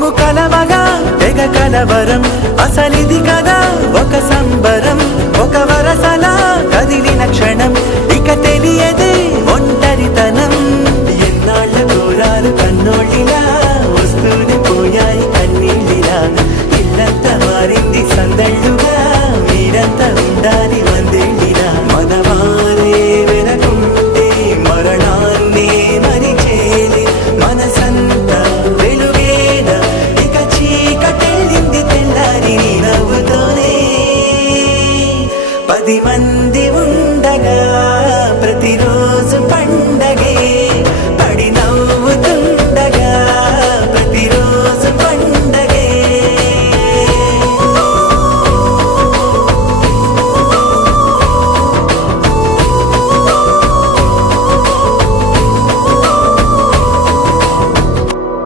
మేము కలవగా తెగ కలవరం అసలిది కదా ఒక సంబరం ఒక వరసలా కదిలిన క్షణం ఇక తెలియదే ఒంటరితనం ఎన్నాళ్ళ దూరాలు కన్నోళ్ళిలా